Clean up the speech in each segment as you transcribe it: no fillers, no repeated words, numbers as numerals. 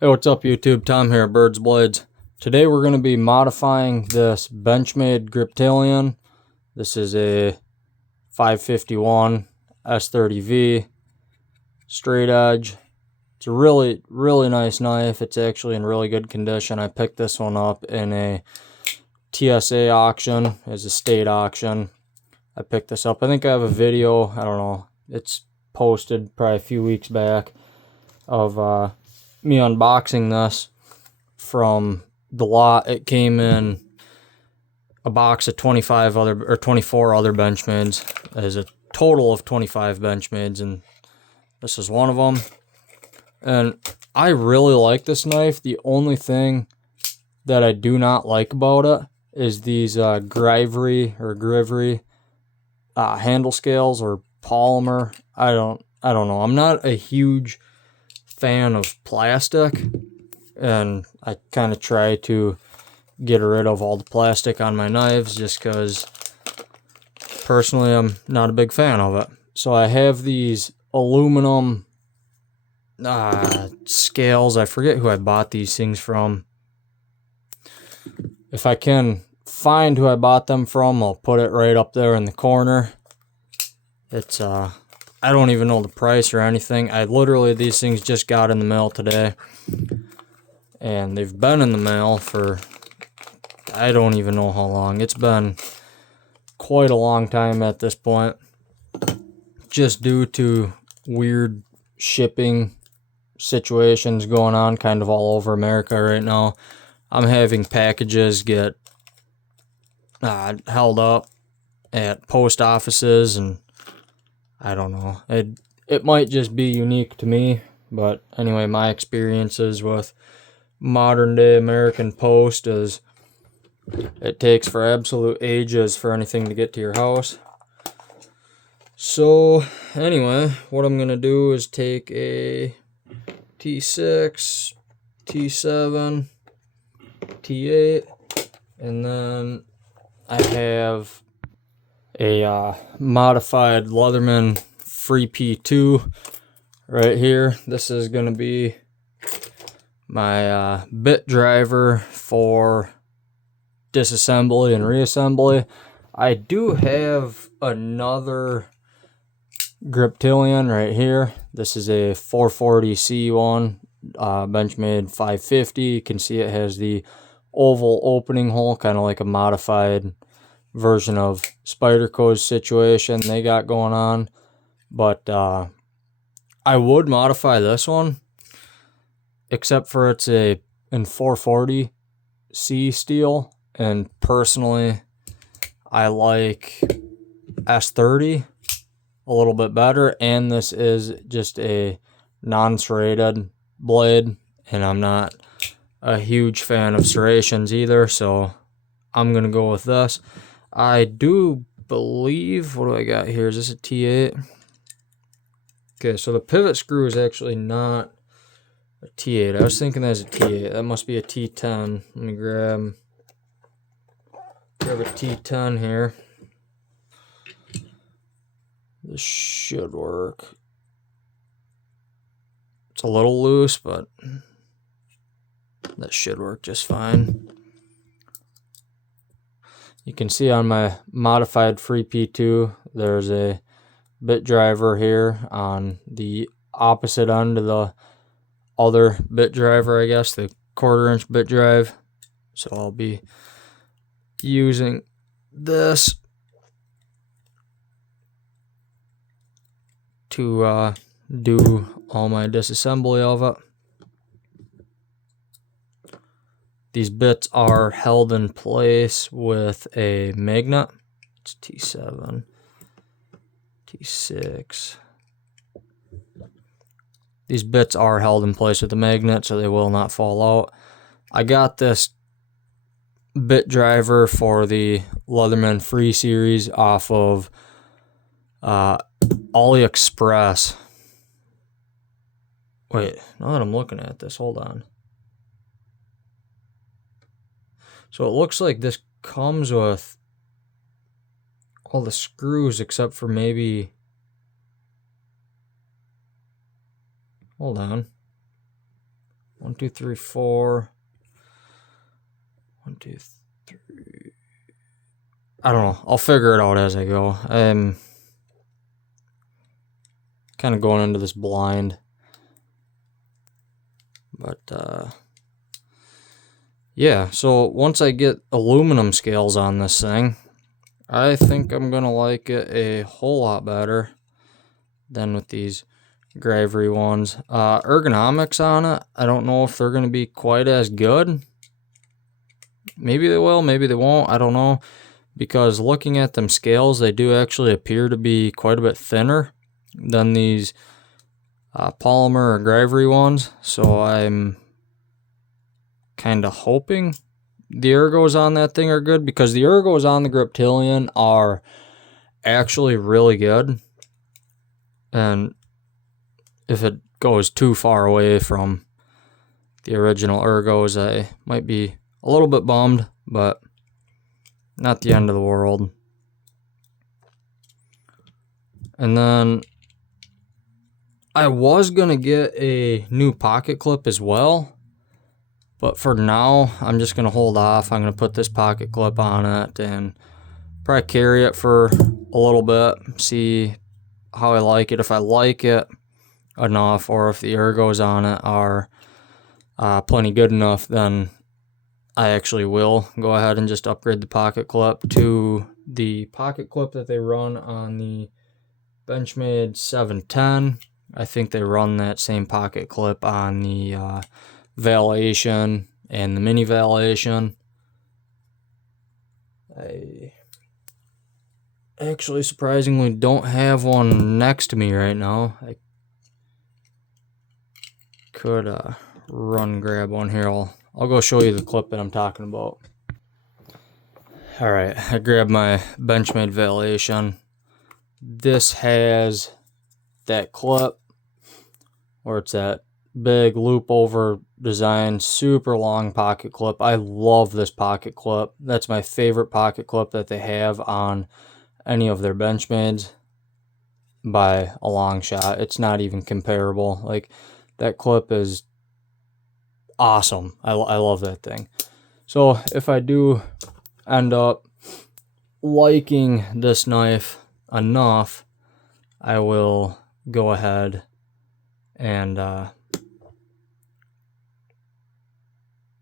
Hey, what's up YouTube? Tom here at Birds Blades. Today we're going to be modifying this benchmade griptilian. This is a 551 S30V straight edge. It's a really nice knife. It's actually in really good condition. I picked this one up in a TSA auction, as a state auction. I picked this up. I think I have a video, I don't know, it's posted probably a few weeks back of me unboxing this from the lot. It came in a box of 24 other benchmades. There's a total of 25 benchmades, and this is one of them. And I really like this knife. The only thing that I do not like about it is these Grivery handle scales, or polymer. I don't know. I'm not a huge fan of plastic, and I kind of try to get rid of all the plastic on my knives just because personally I'm not a big fan of it. So I have these aluminum scales. I forget who I bought these things from. If I can find who I bought them from, I'll put it right up there in the corner. It's I don't even know the price or anything. These things just got in the mail today, and they've been in the mail for I don't even know how long. It's been quite a long time at this point, just due to weird shipping situations going on kind of all over America right now. I'm having packages get held up at post offices, and I don't know. It might just be unique to me, but anyway, my experiences with modern day American post is it takes for absolute ages for anything to get to your house. So anyway, what I'm gonna do is take a T6, T7, T8, and then I have a modified Leatherman Free P2 right here. This is going to be my bit driver for disassembly and reassembly. I do have another griptilian right here. This is a 440C one, benchmade 550. You can see it has the oval opening hole, kind of like a modified version of Spyderco's situation they got going on. But I would modify this one, except for it's in 440C steel, and personally I like S30 a little bit better, and this is just a non-serrated blade, and I'm not a huge fan of serrations either, so I'm gonna go with this. I do believe, what do I got here? Is this a T8? Okay, so the pivot screw is actually not a T8. I was thinking that's a T8. That must be a T10. Let me grab a T10 here. This should work. It's a little loose, but that should work just fine. You can see on my modified Free P2, there's a bit driver here on the opposite end of the other bit driver, I guess, the 1/4-inch bit drive. So I'll be using this to do all my disassembly of it. These bits are held in place with a magnet. It's T7, T6. These bits are held in place with a magnet, so they will not fall out. I got this bit driver for the Leatherman Free series off of AliExpress. Wait, now that I'm looking at this, hold on. So it looks like this comes with all the screws except for maybe... Hold on. 1, 2, 3, 4. 1, 2, 3. I don't know. I'll figure it out as I go. I'm kind of going into this blind. But, yeah, so once I get aluminum scales on this thing, I think I'm going to like it a whole lot better than with these Gravity ones. Ergonomics on it, I don't know if they're going to be quite as good. Maybe they will, maybe they won't, I don't know. Because looking at them scales, they do actually appear to be quite a bit thinner than these polymer or Gravity ones. So I'm kind of hoping the ergos on that thing are good, because the ergos on the griptilian are actually really good. And if it goes too far away from the original ergos, I might be a little bit bummed, but not the end of the world. And then I was going to get a new pocket clip as well, but for now, I'm just going to hold off. I'm going to put this pocket clip on it and probably carry it for a little bit, see how I like it. If I like it enough, or if the ergos on it are plenty good enough, then I actually will go ahead and just upgrade the pocket clip to the pocket clip that they run on the benchmade 710. I think they run that same pocket clip on the Valation and the mini Valation. I actually surprisingly don't have one next to me right now. I could run grab one here. I'll go show you the clip that I'm talking about. Alright, I grabbed my benchmade Valation. This has that clip where it's that big loop over design, super long pocket clip. I love this pocket clip. That's my favorite pocket clip that they have on any of their benchmades by a long shot. It's not even comparable. Like, that clip is awesome. I love that thing. So if I do end up liking this knife enough, I will go ahead and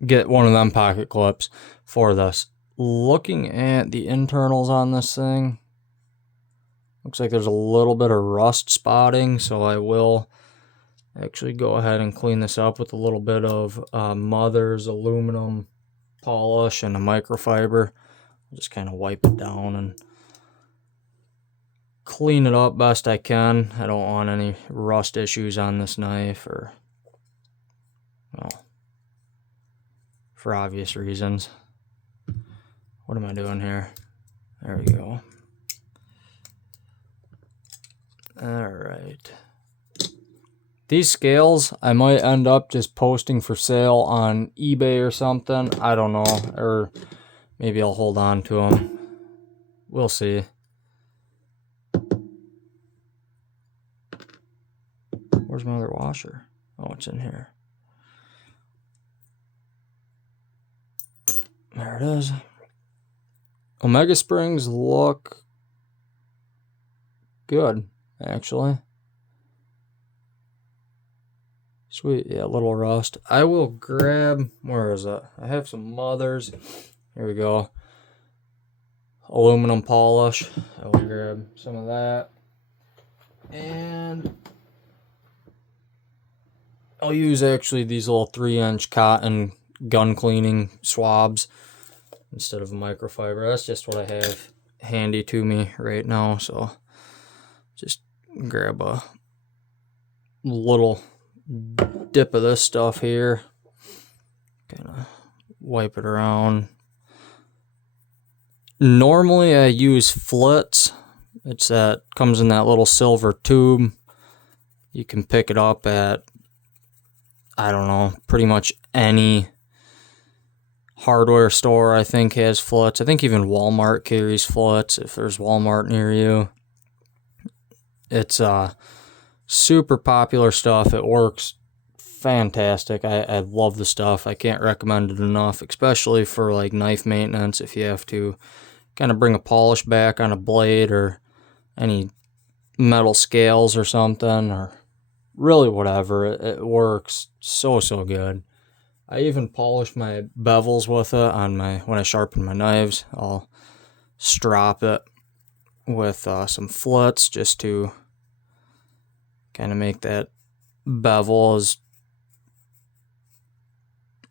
get one of them pocket clips for this. Looking at the internals on this thing, looks like there's a little bit of rust spotting, so I will actually go ahead and clean this up with a little bit of Mother's aluminum polish and a microfiber. Just kind of wipe it down and clean it up best I can. I don't want any rust issues on this knife, or, well, for obvious reasons. What am I doing here? There we go. Alright. These scales, I might end up just posting for sale on eBay or something. I don't know. Or maybe I'll hold on to them. We'll see. Where's my other washer? Oh, it's in here. There it is. Omega springs look good, actually. Sweet, yeah, a little rust. I will grab, where is it? I have some Mother's. Here we go. Aluminum polish. I will grab some of that. And I'll use actually these little 3-inch cotton gun cleaning swabs instead of a microfiber. That's just what I have handy to me right now. So just grab a little dip of this stuff here, kind of wipe it around. Normally I use Flitz. It's that comes in that little silver tube. You can pick it up at, I don't know, pretty much any hardware store I think has Flitz. I think even Walmart carries Flitz if there's Walmart near you. It's super popular stuff. It works fantastic. I love the stuff. I can't recommend it enough, especially for like knife maintenance. If you have to kind of bring a polish back on a blade or any metal scales or something, or really whatever, it works so good. I even polish my bevels with it on when I sharpen my knives. I'll strop it with some flutes just to kind of make that bevel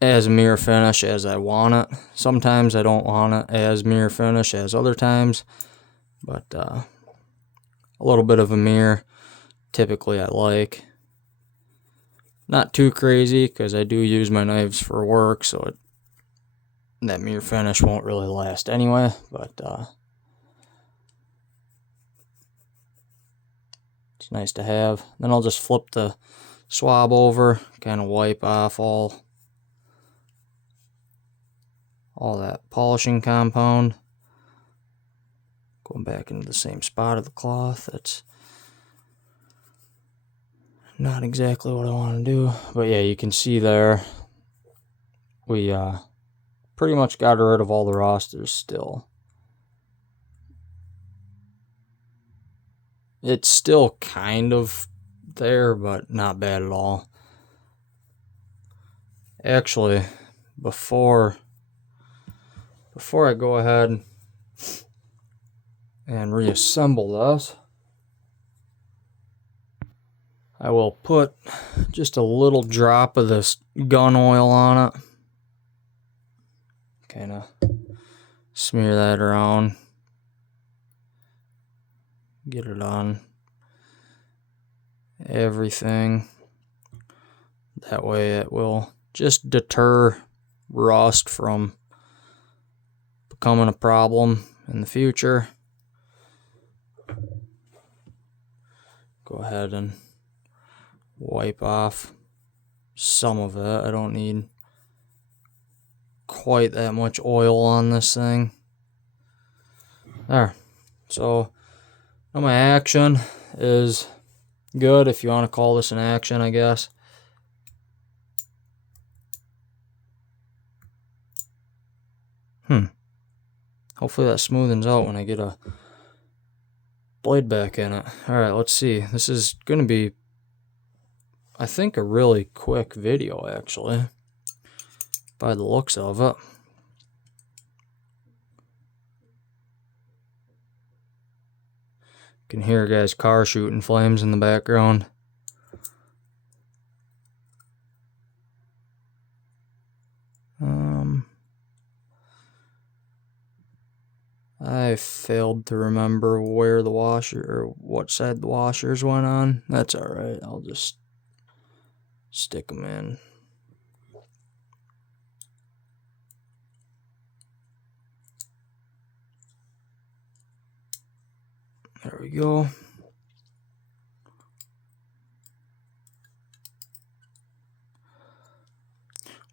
as mirror finish as I want it. Sometimes I don't want it as mirror finish as other times, but a little bit of a mirror typically I like. Not too crazy, because I do use my knives for work, so that mirror finish won't really last anyway, but it's nice to have. Then I'll just flip the swab over, kind of wipe off all that polishing compound. Going back into the same spot of the cloth. That's not exactly what I want to do, but yeah, you can see there we pretty much got rid of all the rust. There's still, it's still kind of there, but not bad at all. Actually, before I go ahead and reassemble this, I will put just a little drop of this gun oil on it. Kind of smear that around. Get it on everything. That way it will just deter rust from becoming a problem in the future. Go ahead and wipe off some of it. I don't need quite that much oil on this thing. There. So now my action is good, if you want to call this an action, I guess. Hopefully that smoothens out when I get a blade back in it. Alright, let's see. This is going to be, I think, a really quick video, actually, by the looks of it. You can hear a guy's car shooting flames in the background. I failed to remember where the washer, or what side the washers went on. That's alright, I'll just stick them in. There we go.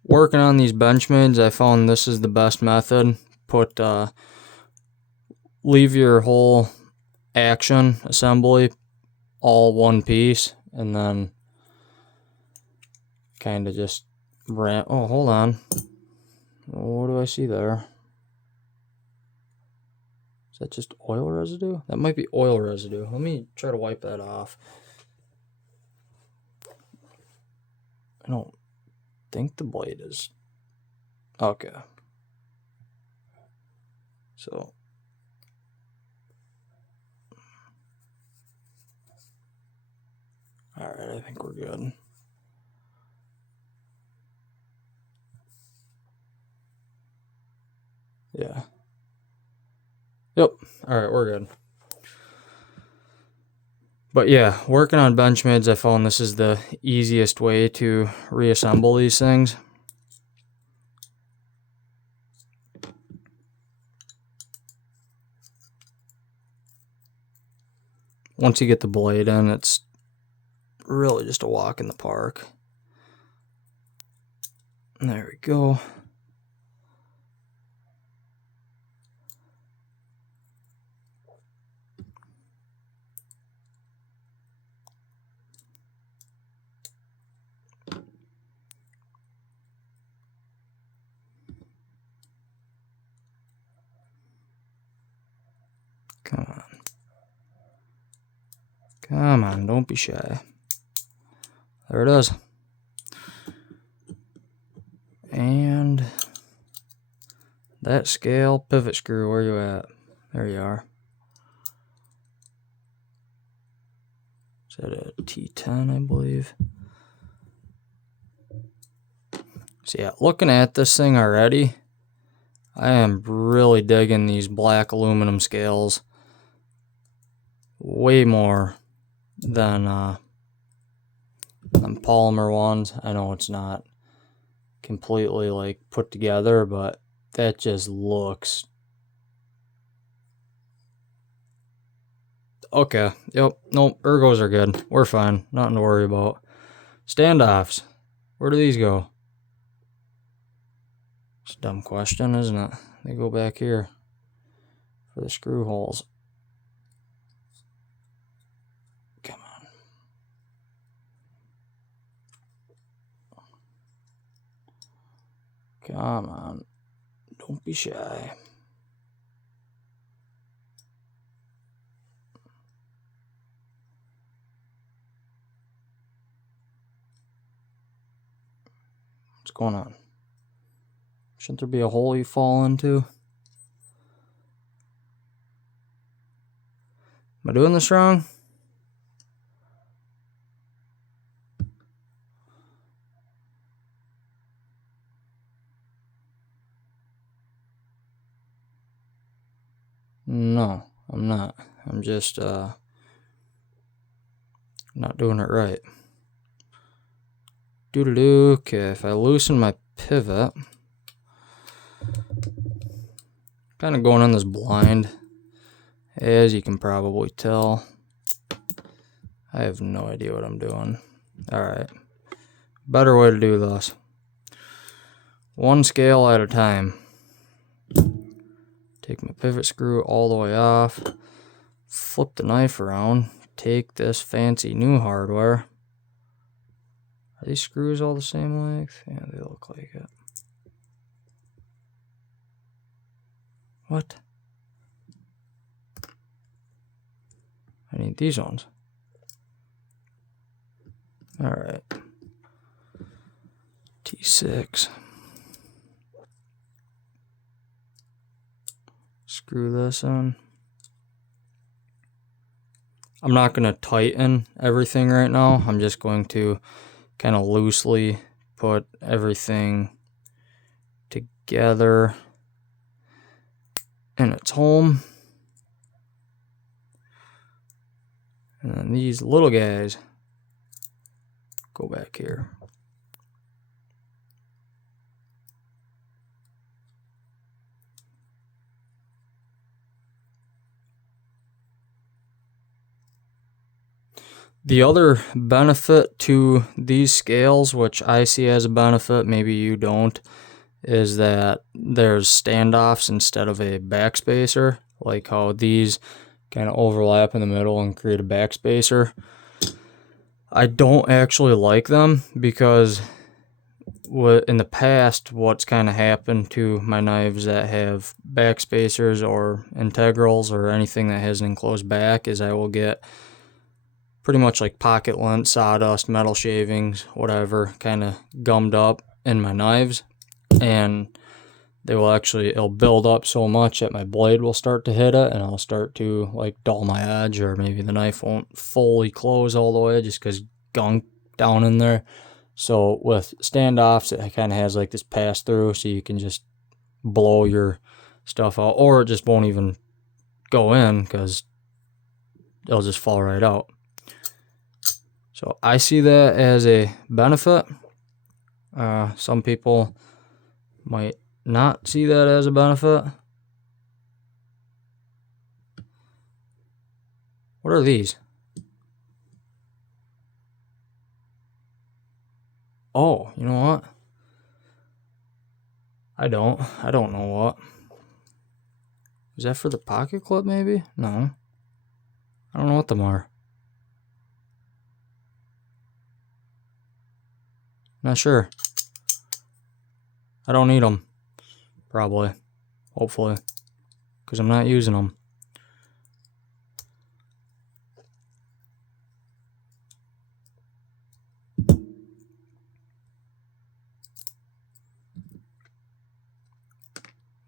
Working on these benchmades, I found this is the best method. Leave your whole action assembly all one piece, and then kind of just oh, hold on. What do I see there? Is that just oil residue? That might be oil residue. Let me try to wipe that off. I don't think the blade is okay. So alright, I think we're good. Yeah. Yep. Alright, we're good. But yeah, working on benchmades, I found this is the easiest way to reassemble these things. Once you get the blade in, it's really just a walk in the park. There we go. Come on, don't be shy. There it is. And that scale pivot screw, where you at? There you are. Is that a T10, I believe? So yeah, looking at this thing already, I am really digging these black aluminum scales way more than polymer ones. I know it's not completely like put together, but that just looks okay. Yep, nope, ergos are good. We're fine, nothing to worry about. Standoffs, where do these go? It's a dumb question, isn't it? They go back here for the screw holes. Come on. Come on. Don't be shy. What's going on? Shouldn't there be a hole you fall into? Am I doing this wrong? No, I'm not. I'm just not doing it right. Doo-doo-doo. Okay, if I loosen my pivot, kind of going in this blind, as you can probably tell. I have no idea what I'm doing. Alright, better way to do this. One scale at a time. Take my pivot screw all the way off, flip the knife around, take this fancy new hardware. Are these screws all the same length? Yeah, they look like it. What? I need these ones. Alright. T6. Screw this in. I'm not going to tighten everything right now. I'm just going to kind of loosely put everything together in its home. And then these little guys go back here. The other benefit to these scales, which I see as a benefit, maybe you don't, is that there's standoffs instead of a backspacer, like how these kind of overlap in the middle and create a backspacer. I don't actually like them because in the past, what's kind of happened to my knives that have backspacers or integrals or anything that has an enclosed back is I will get pretty much like pocket lint, sawdust, metal shavings, whatever, kind of gummed up in my knives, and it'll build up so much that my blade will start to hit it, and I'll start to like dull my edge, or maybe the knife won't fully close all the way just because gunk down in there. So with standoffs, it kind of has like this pass through, so you can just blow your stuff out, or it just won't even go in because it'll just fall right out. So I see that as a benefit. Some people might not see that as a benefit. What are these? Oh, you know what? I don't know what. Is that for the pocket clip maybe? No. I don't know what them are. Not sure. I don't need them. Probably. Hopefully. Because I'm not using them.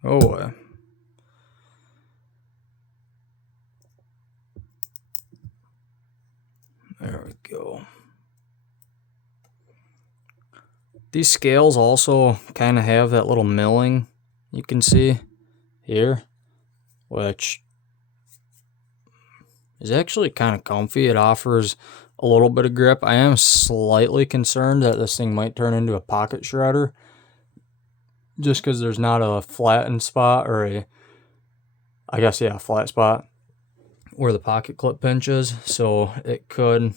Oh boy. There we go. These scales also kind of have that little milling you can see here, which is actually kind of comfy. It offers a little bit of grip. I am slightly concerned that this thing might turn into a pocket shredder, just because there's not a flattened spot, or a flat spot where the pocket clip pinches, so it could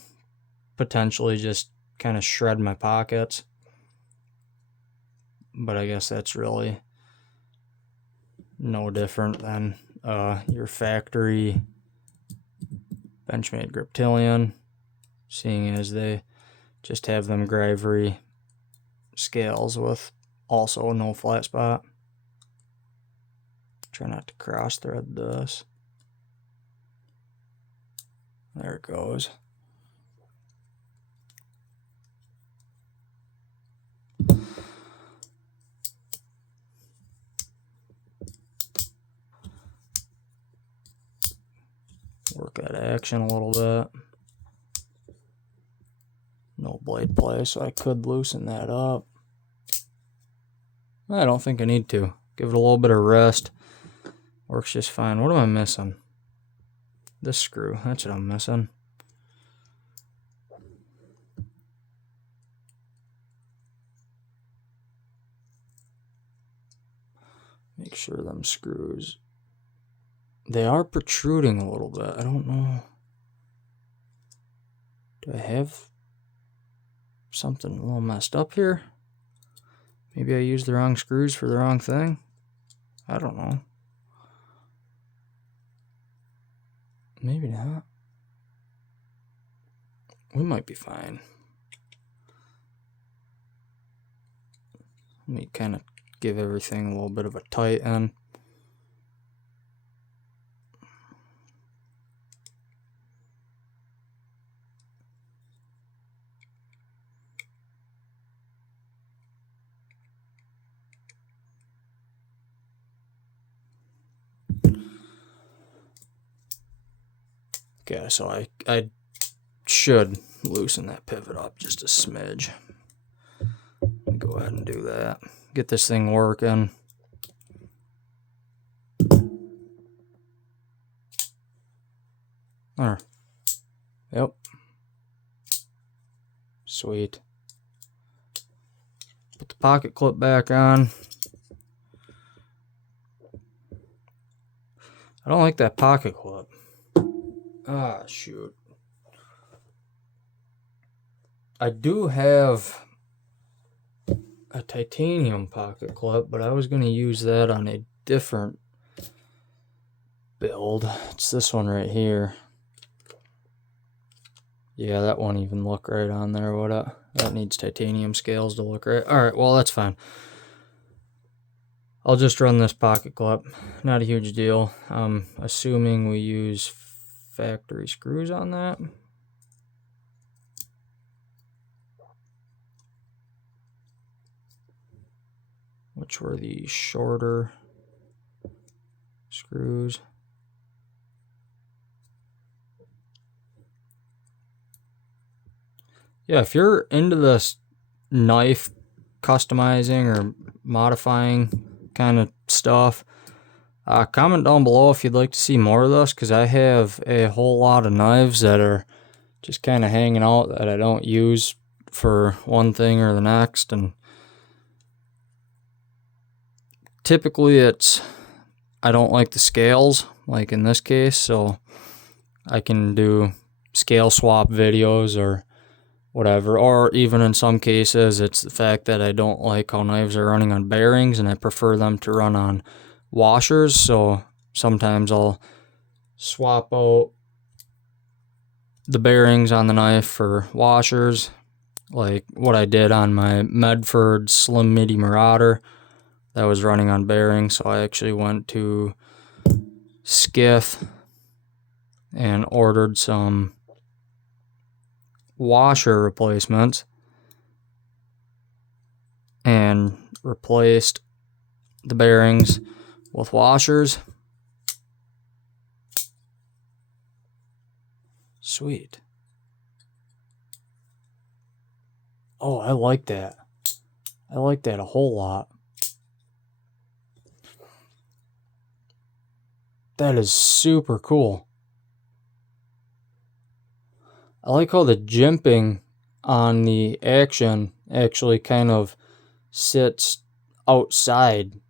potentially just kind of shred my pockets. But I guess that's really no different than your factory benchmade griptilian, seeing as they just have them Gravry scales with also no flat spot. Try not to cross thread this. There it goes. Work that action a little bit. No blade play, so I could loosen that up. I don't think I need to. Give it a little bit of rest. Works just fine. What am I missing? This screw. That's what I'm missing. Make sure them screws, they are protruding a little bit. I don't know. Do I have something a little messed up here? Maybe I used the wrong screws for the wrong thing? I don't know. Maybe not. We might be fine. Let me kind of give everything a little bit of a tighten. Okay, so I should loosen that pivot up just a smidge. Let me go ahead and do that. Get this thing working. There. Yep. Sweet. Put the pocket clip back on. I don't like that pocket clip. Ah, shoot. I do have a titanium pocket clip, but I was going to use that on a different build. It's this one right here. Yeah, that won't even look right on there. That needs titanium scales to look right. Alright, well, that's fine. I'll just run this pocket clip. Not a huge deal. I'm assuming we use factory screws on that. Which were the shorter screws. Yeah, if you're into this knife customizing or modifying kind of stuff, comment down below if you'd like to see more of this, because I have a whole lot of knives that are just kind of hanging out that I don't use for one thing or the next. And typically I don't like the scales, like in this case, so I can do scale swap videos or whatever. Or even in some cases, it's the fact that I don't like how knives are running on bearings and I prefer them to run on washers. So sometimes I'll swap out the bearings on the knife for washers, like what I did on my Medford Slim Midi Marauder. That was running on bearings, so I actually went to Skiff and ordered some washer replacements and replaced the bearings with washers. Sweet. Oh, I like that. I like that a whole lot. That is super cool. I like how the jimping on the action actually kind of sits outside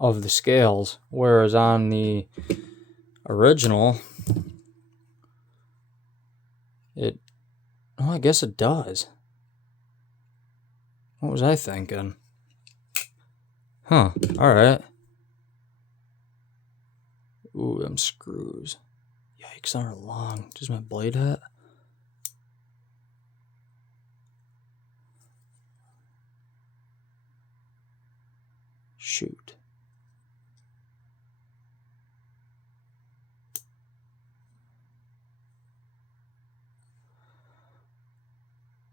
of the scales, whereas on the original, I guess it does. What was I thinking? Huh, alright. Ooh, them screws. Yikes, they're long. Does my blade hit? Shoot.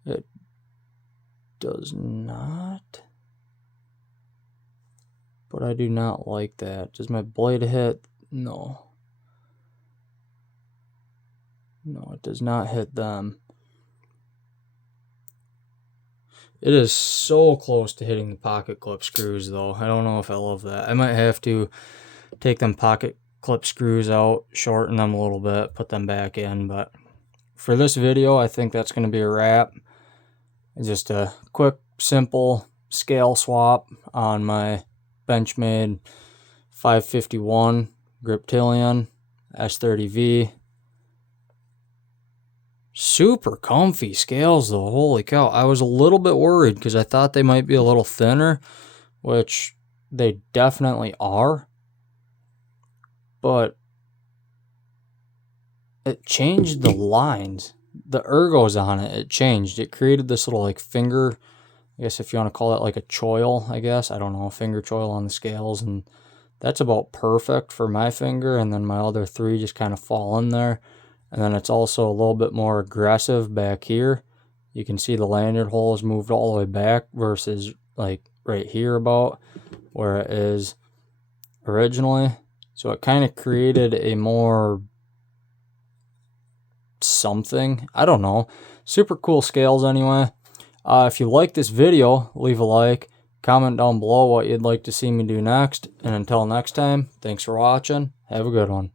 It does not. But I do not like that. Does my blade hit? No. No, it does not hit them. It is so close to hitting the pocket clip screws, though. I don't know if I love that. I might have to take them pocket clip screws out, shorten them a little bit, put them back in. But for this video, I think that's going to be a wrap. Just a quick, simple scale swap on my benchmade 551 griptilian S30V. Super comfy scales though, holy cow. I was a little bit worried because I thought they might be a little thinner, which they definitely are. But it changed the lines. The ergos on it changed. It created this little like finger, I guess if you want to call it like a choil, I guess. I don't know, a finger choil on the scales. And that's about perfect for my finger. And then my other three just kind of fall in there. And then it's also a little bit more aggressive back here. You can see the lanyard hole is moved all the way back versus like right here about where it is originally. So it kind of created a more something. I don't know. Super cool scales anyway. If you like this video, leave a like. Comment down below what you'd like to see me do next. And until next time, thanks for watching. Have a good one.